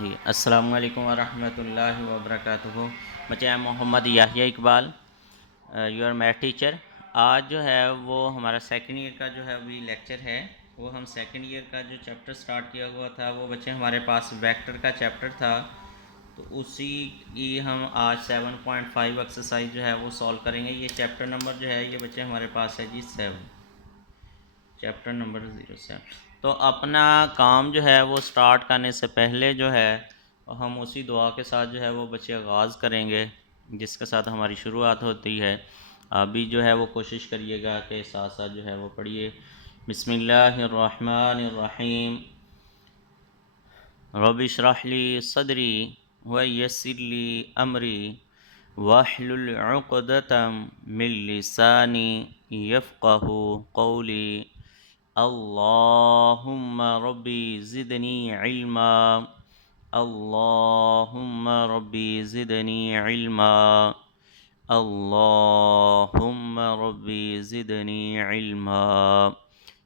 जी, अस्सलामु अलैकुम वरहमतुल्लाहि वबरकातुहू। बच्चे, मैं Mohammad Yahiya Iqbal, your math teacher. आज जो है वो हमारा सेकंड ईयर का जो है अभी लेक्चर है। वो हम सेकंड ईयर का जो चैप्टर स्टार्ट किया हुआ था वो बच्चे हमारे पास वेक्टर का चैप्टर था। तो उसी की हम आज 7.5 एक्सरसाइज जो है वो सॉल्व करेंगे। ये चैप्टर नंबर जो है ये बच्चे हमारे पास है जी 7, चैप्टर नंबर 07। तो अपना काम जो है वो स्टार्ट करने से पहले जो है हम उसी दुआ के साथ जो है वो बच्चे आगाज़ करेंगे जिसके साथ हमारी शुरुआत होती है। अभी जो है वो कोशिश करिएगा कि साथ साथ जो है वो पढ़िए। बिस्मिल्लाहिर्रहमानिर्रहीम। रब्बि इश्रह ली सदरी व यस्सिर ली अमरी वाहलुल उक़दतम मिन लिसानी यफ़क़हू क़ौली। अल्लाहुम्मा रब्बी ज़िदनी इल्मा। अल्लाहुम्मा रब्बी ज़िदनी इल्मा। अल्लाहुम्मा रब्बी ज़िदनी इल्मा।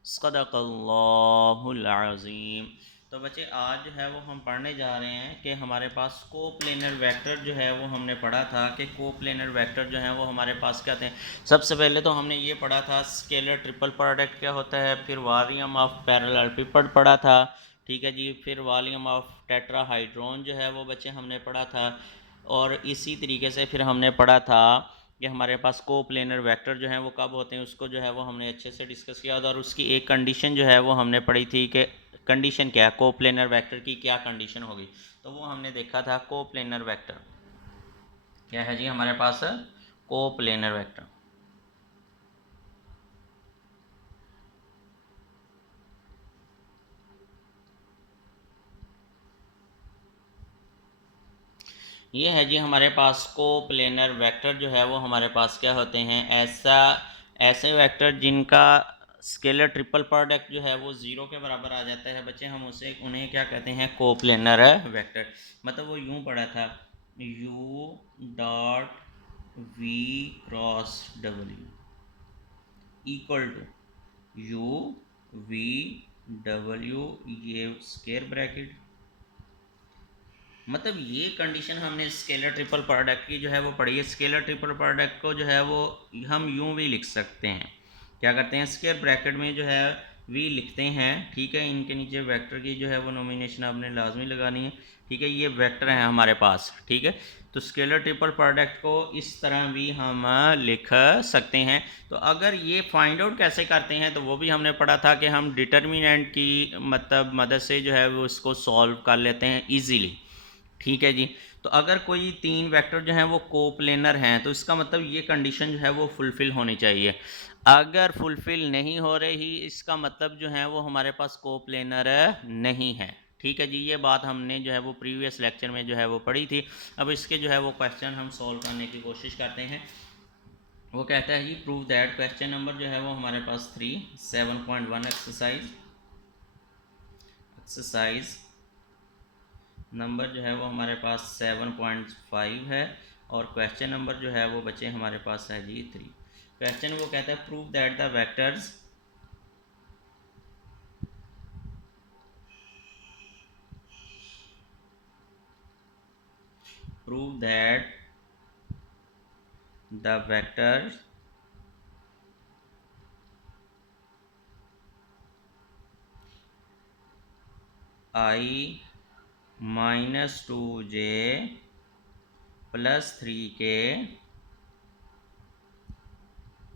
सदक़ल्लाहुल अज़ीम। तो बच्चे, आज जो है वो हम पढ़ने जा रहे हैं कि हमारे पास कोप्लेनर वेक्टर जो है वो हमने पढ़ा था कि कोप्लेनर वेक्टर जो है वो हमारे पास क्या थे। सबसे पहले तो हमने ये पढ़ा था स्केलर ट्रिपल प्रोडक्ट क्या होता है, फिर वॉल्यूम ऑफ पैरेललेपिपेड पढ़ा था, ठीक है जी। फिर वॉल्यूम ऑफ टेट्राहाइड्रोन जो है वो बच्चे हमने पढ़ा था। और इसी तरीके से फिर हमने पढ़ा था कि हमारे पास कोप्लेनर वेक्टर जो हैं वो कब होते हैं, उसको जो है वो हमने अच्छे से डिस्कस किया था। और उसकी एक कंडीशन जो है वो हमने पढ़ी थी कि कंडीशन क्या है, कोप्लेनर वेक्टर की क्या कंडीशन होगी। तो वो हमने देखा था कोप्लेनर वेक्टर क्या है जी हमारे पास, कोप्लेनर वेक्टर। ये है जी हमारे पास कोप्लेनर वेक्टर जो है वो हमारे पास क्या होते हैं, ऐसे वेक्टर जिनका स्केलर ट्रिपल प्रोडक्ट जो है वो ज़ीरो के बराबर आ जाता है बच्चे, हम उन्हें क्या कहते हैं, कोप्लेनर वेक्टर। मतलब वो यूं पढ़ा था, u dot v cross w equal to u v w, ये स्क्वायर ब्रैकेट। मतलब ये कंडीशन हमने स्केलर ट्रिपल प्रोडक्ट की जो है वो पढ़ी है। स्केलर ट्रिपल प्रोडक्ट को जो है वो हम यूं भी लिख सकते हैं, क्या करते हैं, स्क्वायर ब्रैकेट में जो है वी लिखते हैं, ठीक है। इनके नीचे वेक्टर की जो है वो नोमिनेशन आपने लाजमी लगानी है, ठीक है। ये वेक्टर है हमारे पास, ठीक है। तो स्केलर ट्रिपल प्रोडक्ट को इस तरह भी हम लिख सकते हैं। तो अगर ये फाइंड आउट कैसे करते हैं तो वो भी हमने पढ़ा था कि हम डिटर्मिनेंट की मतलब मदद से जो है वो इसको सॉल्व कर लेते हैं ईजीली, ठीक है जी। तो अगर कोई तीन वेक्टर जो हैं वो कोप्लेनर हैं तो इसका मतलब ये कंडीशन जो है वो फुलफ़िल होनी चाहिए। अगर फुलफ़िल नहीं हो रही इसका मतलब जो है वो हमारे पास कोप्लेनर नहीं है, ठीक है जी। ये बात हमने जो है वो प्रीवियस लेक्चर में जो है वो पढ़ी थी। अब इसके जो है वो क्वेश्चन हम सॉल्व करने की कोशिश करते हैं। वो कहता है जी प्रूव दैट, क्वेश्चन नंबर जो है वो हमारे पास 7.1 एक्सरसाइज नंबर जो है वो हमारे पास 7.5 है। और क्वेश्चन नंबर जो है वो बच्चे हमारे पास है जी 3। क्वेश्चन वो कहता है prove that the vectors prove that the vectors i -2j +3k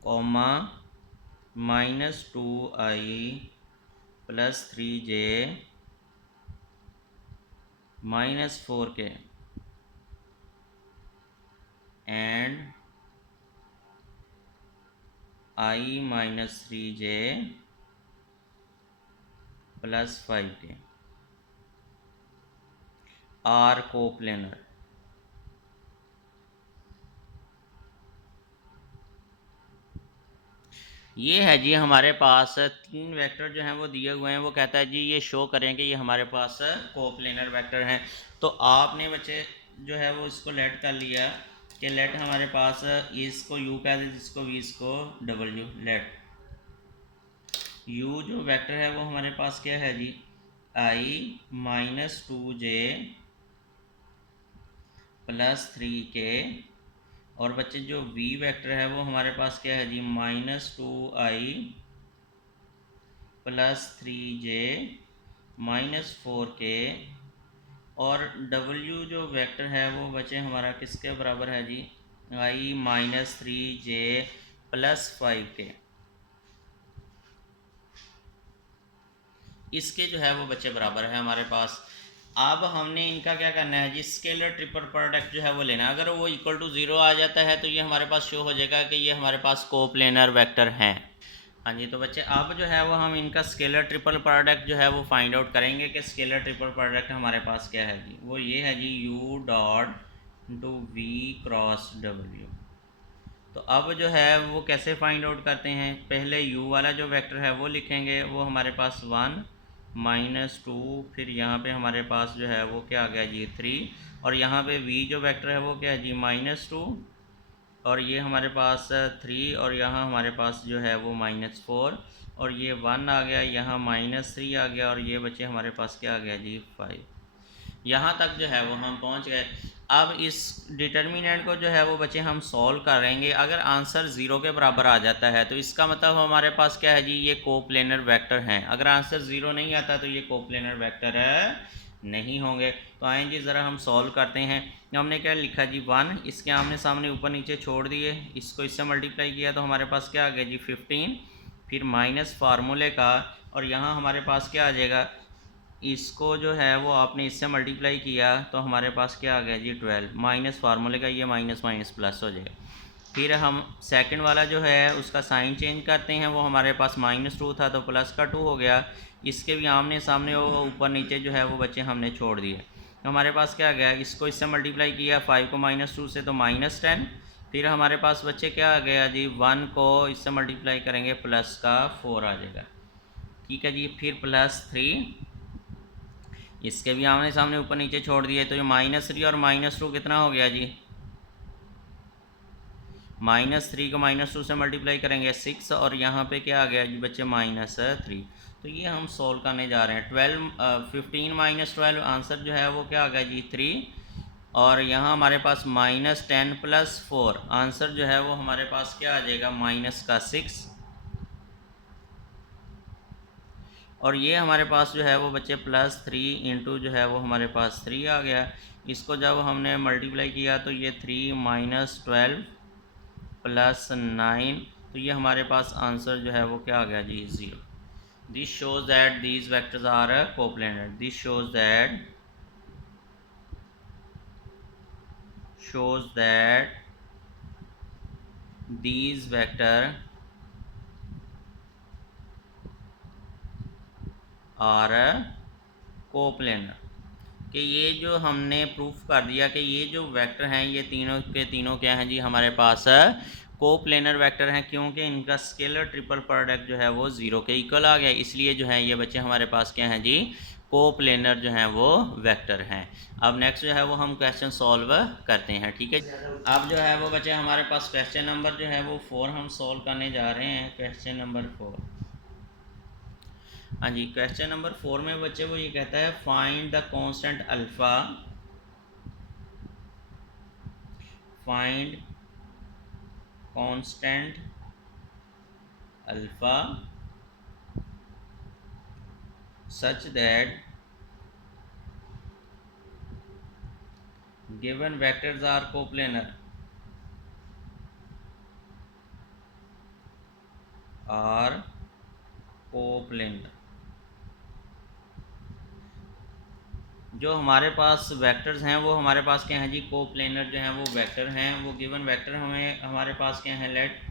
comma -2i +3j -4k and i -3j +5k are coplanar. ये है जी हमारे पास तीन वेक्टर जो हैं वो दिए हुए हैं। वो कहता है जी ये शो करें कि ये हमारे पास कोप्लेनर वेक्टर हैं। तो आपने बच्चे जो है वो इसको लेट कर लिया कि लेट हमारे पास इसको यू कह दे, जिसको वी इसको डब्ल्यू। लेट यू जो वेक्टर है वो हमारे पास क्या है जी, i -2j +3k, और बच्चे जो v वेक्टर है वो हमारे पास क्या है जी, -2i +3j -4k, और w जो वेक्टर है वो बच्चे हमारा किसके बराबर है जी, i -3j +5k। इसके जो है वो बच्चे बराबर है हमारे पास। अब हमने इनका क्या करना है जी, स्केलर ट्रिपल प्रोडक्ट जो है वो लेना है। अगर वो इक्वल टू 0 आ जाता है तो ये हमारे पास शो हो जाएगा कि ये हमारे पास कोप्लेनर वेक्टर हैं। हाँ जी, तो बच्चे अब जो है वो हम इनका स्केलर ट्रिपल प्रोडक्ट जो है वो फाइंड आउट करेंगे कि स्केलर ट्रिपल प्रोडक्ट हमारे पास क्या है जी, वो ये है जी u dot to v cross w। तो अब जो है वो कैसे फाइंड आउट करते हैं, पहले u वाला जो वेक्टर है वो लिखेंगे, वो हमारे पास 1 -2, फिर यहाँ पे हमारे पास जो है वो क्या आ गया जी 3, और यहाँ पे v जो वेक्टर है वो क्या है जी -2, और ये हमारे पास 3, और यहाँ हमारे पास जो है वो -4, और ये 1 आ गया, यहाँ -3 आ गया, और ये बच्चे हमारे पास क्या आ गया जी 5। यहाँ तक जो है वो हम पहुँच गए। अब इस डिटर्मिनेंट को जो है वो बच्चे हम सॉल्व करेंगे। अगर आंसर 0 के बराबर आ जाता है तो इसका मतलब हमारे पास क्या है जी, ये कोप्लेनर वेक्टर हैं। अगर आंसर 0 नहीं आता तो ये कोप्लेनर वेक्टर नहीं होंगे। तो आए जी ज़रा हम सॉल्व करते हैं। हमने क्या लिखा जी 1, इसके आमने सामने ऊपर नीचे छोड़ दिए, इसको इससे मल्टीप्लाई किया तो हमारे पास क्या आ गया जी 15, फिर माइनस फार्मूले का, और यहाँ हमारे पास क्या आ जाएगा, इसको जो है वो आपने इससे मल्टीप्लाई किया तो हमारे पास क्या आ गया जी 12, माइनस फार्मूले का ये माइनस माइनस प्लस हो जाएगा। फिर हम सेकंड वाला जो है उसका साइन चेंज करते हैं, वो हमारे पास -2 था तो प्लस का 2 हो गया। इसके भी आमने सामने वो ऊपर नीचे जो है वो बच्चे हमने छोड़ दिए, तो हमारे पास क्या आ गया, इसको इससे मल्टीप्लाई किया 5 को -2 से तो -10, फिर हमारे पास बच्चे क्या आ गया जी 1 को इससे मल्टीप्लाई करेंगे प्लस का 4 आ जाएगा। ठीक है जी, फिर +3, इसके भी आमने सामने ऊपर नीचे छोड़ दिए तो ये -3 और -2 कितना हो गया जी, -3 को -2 से मल्टीप्लाई करेंगे 6, और यहाँ पे क्या आ गया जी बच्चे -3। तो ये हम सोल्व करने जा रहे हैं। 15 - 12 आंसर जो है वो क्या आ गया जी 3, और यहाँ हमारे पास -10 + 4 आंसर जो है वो हमारे पास क्या आ जाएगा -6, और ये हमारे पास जो है वो बच्चे +3 इंटू जो है वो हमारे पास 3 आ गया। इसको जब हमने मल्टीप्लाई किया तो ये 3 - 12 + 9, तो ये हमारे पास आंसर जो है वो क्या आ गया जी 0। This shows that these vectors are coplanar. This shows that these vector are coplanar, कि ये जो हमने प्रूफ कर दिया कि ये जो वेक्टर हैं ये तीनों के तीनों क्या हैं जी हमारे पास कोप्लेनर वेक्टर हैं, क्योंकि इनका स्केलर ट्रिपल प्रोडक्ट जो है वो 0 के इक्वल आ गया, इसलिए जो है ये बच्चे हमारे पास क्या हैं जी कोप्लेनर जो हैं वो वेक्टर हैं। अब नेक्स्ट जो है वो हम क्वेश्चन सॉल्व करते हैं। ठीक है, अब जो है वो बच्चे हमारे पास क्वेश्चन नंबर जो है वो 4 हम सॉल्व करने जा रहे हैं। क्वेश्चन नंबर 4, हाँ जी, क्वेश्चन नंबर 4 में बच्चे वो ये कहता है find the constant alpha, find constant alpha such that given vectors are coplanar जो हमारे पास वेक्टर्स हैं वो हमारे पास क्या हैं जी कोप्लेनर जो हैं वो वेक्टर हैं। वो गिवन वेक्टर हमें हमारे पास क्या है, लेट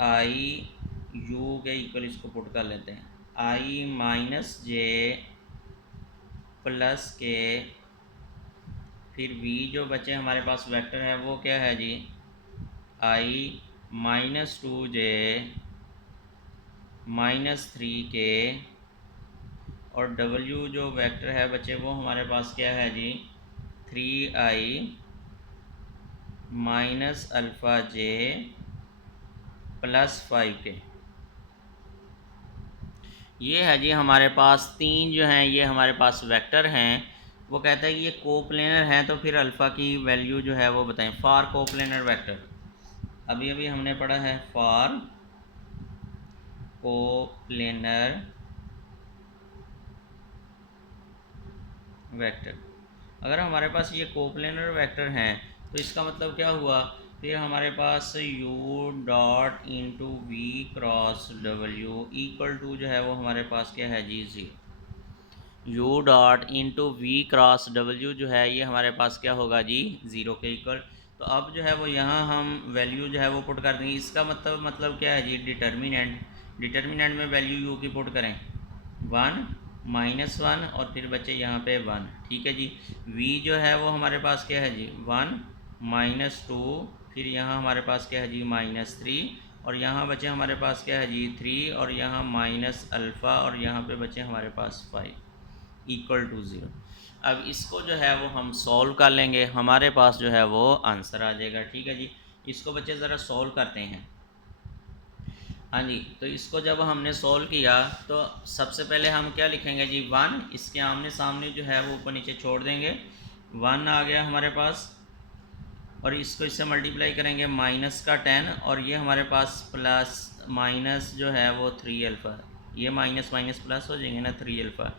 आई यू के इक्वल इसको पुट कर लेते हैं, i - j + k, फिर v जो बचे हमारे पास वेक्टर है वो क्या है जी i - 2j -3k, और w जो वेक्टर है बच्चे वो हमारे पास क्या है जी 3i - αj + 5k। ये है जी हमारे पास तीन जो हैं ये हमारे पास वेक्टर हैं। वो कहता है कि ये कोप्लेनर है, तो फिर अल्फ़ा की वैल्यू जो है वो बताएं। फॉर कोप्लेनर वेक्टर अभी अभी हमने पढ़ा है, फॉर कोप्लेनर वेक्टर। अगर हमारे पास ये कोप्लेनर वेक्टर हैं तो इसका मतलब क्या हुआ, फिर हमारे पास u dot into V cross W equal to जो है वो हमारे पास क्या है जी 0। u dot into V cross W जो है ये हमारे पास क्या होगा जी 0 के इक्वल। तो अब जो है वो यहाँ हम वैल्यू जो है वो पुट कर देंगे। इसका मतलब क्या है जी, डिटर्मिनेंट में वैल्यू u की पुट करें 1 -1 और फिर बचे यहाँ पे 1, ठीक है जी। v जो है वो हमारे पास क्या है जी 1 -2, फिर यहाँ हमारे पास क्या है जी -3 और यहाँ बचे हमारे पास क्या है जी 3 और यहाँ माइनस अल्फ़ा और यहाँ पे बचे हमारे पास 5 इक्वल टू 0। अब इसको जो है वो हम सॉल्व कर लेंगे, हमारे पास जो है वो आंसर आ जाएगा, ठीक है जी। इसको बच्चे ज़रा सॉल्व करते हैं। हाँ जी, तो इसको जब हमने सॉल्व किया तो सबसे पहले हम क्या लिखेंगे जी 1, इसके आमने सामने जो है वो ऊपर नीचे छोड़ देंगे, 1 आ गया हमारे पास और इसको इससे मल्टीप्लाई करेंगे माइनस का 10 और ये हमारे पास प्लस माइनस जो है वो 3 अल्फ़ा, ये माइनस माइनस प्लस हो जाएंगे ना 3 अल्फ़ा।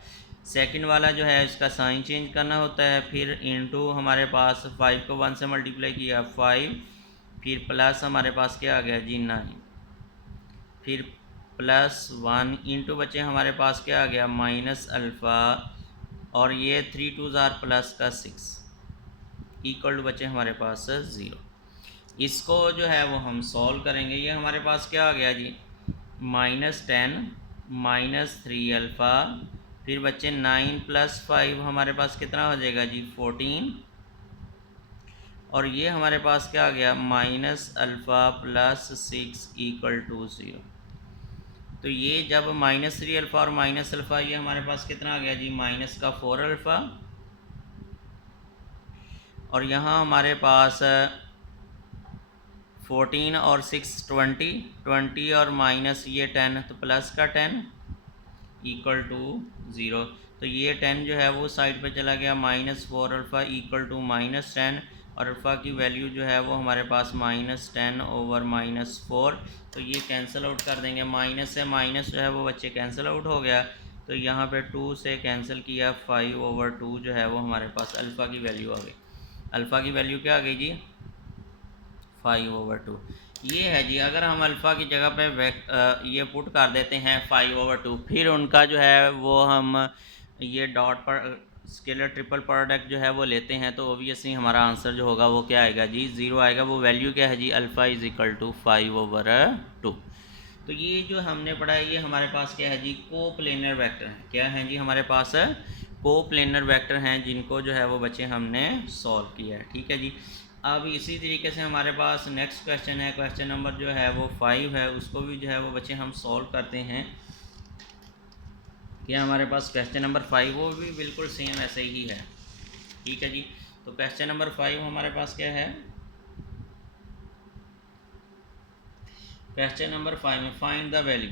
सेकंड वाला जो है इसका साइन चेंज करना होता है, फिर इनटू हमारे पास 5 को 1 से मल्टीप्लाई किया 5, फिर प्लस हमारे पास क्या आ गया जी 9, फिर +1 इंटू बचे हमारे पास क्या आ गया माइनस अल्फ़ा और ये 3 2 ज़ार प्लस का 6 इक्वल टू बचे हमारे पास 0। इसको जो है वो हम सॉल्व करेंगे। ये हमारे पास क्या आ गया जी -10 -3 अल्फ़ा, फिर बच्चे 9 + 5 हमारे पास कितना हो जाएगा जी 14 और ये हमारे पास क्या आ गया -अल्फ़ा +6 इक्वल टू 0। तो ये जब -3 अल्फ़ा और माइनस अल्फ़ा, ये हमारे पास कितना आ गया जी -4 अल्फ़ा और यहाँ हमारे पास 14 और 6 20 और माइनस ये 10 तो प्लस का 10 इक्वल टू 0। तो ये 10 जो है वो साइड पे चला गया, -4 अल्फ़ा इक्वल टू -10 और अल्फ़ा की वैल्यू जो है वो हमारे पास -10 ओवर -4, तो ये कैंसिल आउट कर देंगे। माइनस से माइनस जो है वो बच्चे कैंसिल आउट हो गया, तो यहाँ पे 2 से कैंसिल किया 5/2 जो है वो हमारे पास अल्फ़ा की वैल्यू आ गई। अल्फ़ा की वैल्यू क्या आ गई जी 5/2। ये है जी, अगर हम अल्फ़ा की जगह पे ये पुट कर देते हैं 5/2, फिर उनका जो है वो हम ये डॉट पर स्केलर ट्रिपल प्रोडक्ट जो है वो लेते हैं, तो ओबियसली हमारा आंसर जो होगा वो क्या आएगा जी 0 आएगा। वो वैल्यू क्या है जी अल्फ़ा = 5/2। तो ये जो हमने पढ़ा है ये हमारे पास क्या है जी कोप्लेनर वेक्टर हैं। क्या हैं जी हमारे पास कोप्लेनर वेक्टर हैं, जिनको जो है वो बच्चे हमने सॉल्व किया है, ठीक है जी। अब इसी तरीके से हमारे पास नेक्स्ट क्वेश्चन है, क्वेश्चन नंबर जो है वो 5 है, उसको भी जो है वो बच्चे हम सॉल्व करते हैं। क्या हमारे पास क्वेश्चन नंबर 5 वो भी बिल्कुल सेम ऐसे ही है, ठीक है जी। तो क्वेश्चन नंबर 5 हमारे पास क्या है, क्वेश्चन नंबर 5 में फाइंड द वैल्यू।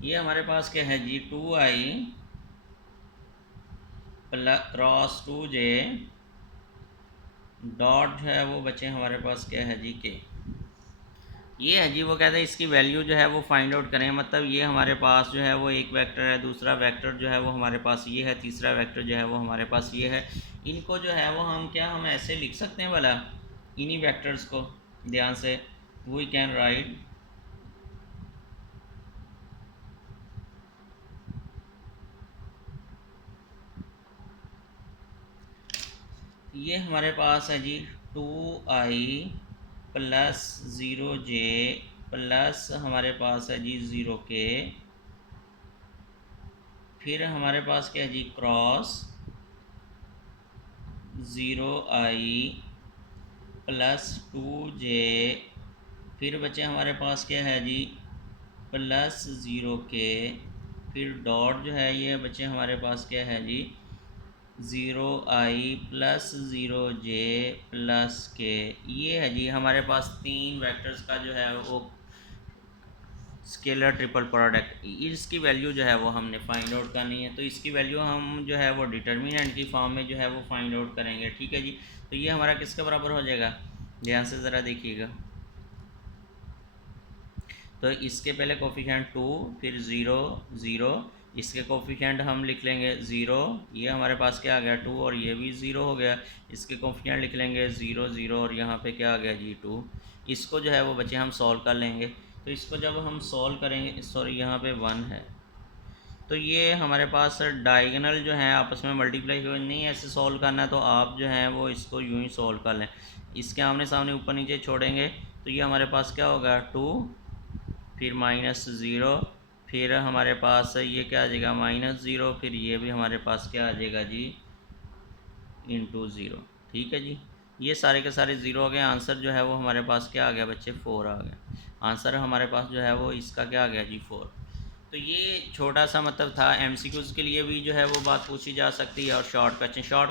ये हमारे पास क्या है जी 2i क्रॉस 2j डॉट है वो बचे हमारे पास क्या है जी के। ये है जी, वो कहते हैं इसकी वैल्यू जो है वो फाइंड आउट करें। मतलब ये हमारे पास जो है वो एक वेक्टर है, दूसरा वेक्टर जो है वो हमारे पास ये है, तीसरा वेक्टर जो है वो हमारे पास ये है। इनको जो है वो हम ऐसे लिख सकते हैं वाला, इन्हीं वेक्टर्स को ध्यान से वी कैन राइट ये हमारे पास है जी 2i + 0j प्लस हमारे पास है जी 0k, फिर हमारे पास क्या है जी क्रॉस 0i + 2j, फिर बचे हमारे पास क्या है जी + 0k, फिर डॉट जो है ये बचे हमारे पास क्या है जी 0i + 0j + k। ये है जी हमारे पास 3 वेक्टर्स का जो है वो स्केलर ट्रिपल प्रोडक्ट, इसकी वैल्यू जो है वो हमने फाइंड आउट करनी है। तो इसकी वैल्यू हम जो है वो डिटर्मिनेंट की फॉर्म में जो है वो फाइंड आउट करेंगे, ठीक है जी। तो ये हमारा किसके बराबर हो जाएगा, ध्यान से ज़रा देखिएगा। तो इसके पहले कोफिशिएंट 2, फिर 0 0, इसके कोफिशिएंट हम लिख लेंगे 0, ये हमारे पास क्या आ गया 2, और ये भी 0 हो गया। इसके कोफिशिएंट लिख लेंगे 0 0, और यहाँ पे क्या आ गया जी 2। इसको जो है वो बच्चे हम सॉल्व कर लेंगे। तो इसको जब हम सॉल्व करेंगे, सॉरी यहाँ पे 1 है, तो ये हमारे पास डायगोनल जो है आपस में मल्टीप्लाई नहीं ऐसे सॉल्व करना है, तो आप जो है वो इसको यूं ही सॉल्व कर लें। इसके आमने सामने ऊपर नीचे छोड़ेंगे तो ये हमारे पास क्या होगा 2, फिर -0, फिर हमारे पास ये क्या आ जाएगा -0, फिर ये भी हमारे पास क्या आ जाएगा जी × 0, ठीक है जी। ये सारे के सारे 0 हो गए। आंसर जो है वो हमारे पास क्या आ गया बच्चे 4 आ गया। आंसर हमारे पास जो है वो इसका क्या आ गया जी 4। तो ये छोटा सा मतलब था। एमसीक्यूज़ के लिए भी जो है वो बात पूछी जा सकती है, और शॉर्ट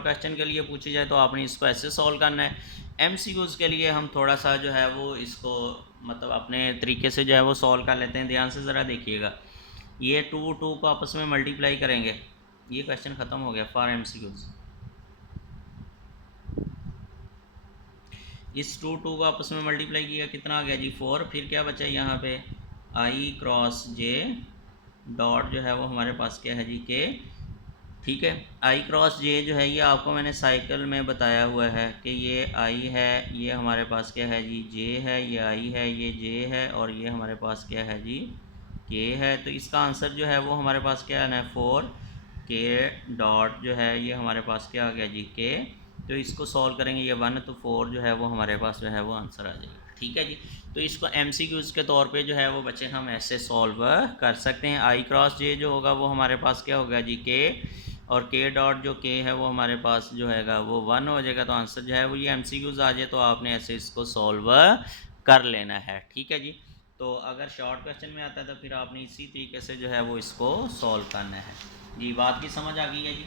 क्वेश्चन के लिए पूछी जाए तो आपने इसको ऐसे सॉल्व करना है। एमसीक्यूज़ के लिए हम थोड़ा सा जो है वो इसको मतलब अपने तरीके से जो है वो सॉल्व कर लेते हैं। ध्यान से ज़रा देखिएगा, ये 2 2 को आपस में मल्टीप्लाई करेंगे, ये क्वेश्चन ख़त्म हो गया फॉर एमसीक्यूज़। इस 2 2 को आपस में मल्टीप्लाई किया, कितना आ गया जी 4। फिर क्या बचा यहाँ पे i क्रॉस j डॉट जो है वो हमारे पास क्या है जी k, ठीक है। i क्रॉस j जो है ये आपको मैंने साइकिल में बताया हुआ है कि ये i है, ये हमारे पास क्या है जी j है, ये i है, ये j है, और ये हमारे पास क्या है जी k है। तो इसका आंसर जो है वो हमारे पास क्या है 4 k डॉट जो है ये हमारे पास क्या आ गया जी k। तो इसको सॉल्व करेंगे, ये 1 तो 4 जो है वो हमारे पास जो है वो आंसर आ जाएगा, ठीक है जी। तो इसको एमसीक्यूज़ के तौर पे जो है वो बच्चे हम ऐसे सॉल्व कर सकते हैं। i क्रॉस j जो होगा वो हमारे पास क्या होगा जी k, और k डॉट जो k है वो हमारे पास जो हैगा वो 1 हो जाएगा। तो आंसर जो है वो ये एमसीक्यूज़ आ जाए तो आपने ऐसे इसको सॉल्व कर लेना है, ठीक है जी। तो अगर शॉर्ट क्वेश्चन में आता है तो फिर आपने इसी तरीके से जो है वो इसको सॉल्व करना है जी। बात की समझ आ गई है जी।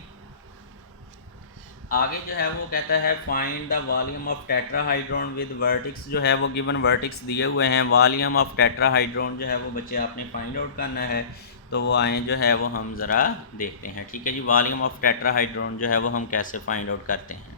आगे जो है वो कहता है find the volume of tetrahedron with vertex, जो है वो गिवन वर्टिक्स दिए हुए हैं। वॉल्यूम ऑफ टेट्राहाइड्रोन जो है वो बच्चे आपने फाइंड आउट करना है। तो वो आए जो है वो हम ज़रा देखते हैं, ठीक है जी। वॉल्यूम ऑफ टेट्राहाइड्रोन जो है वो हम कैसे फाइंड आउट करते हैं।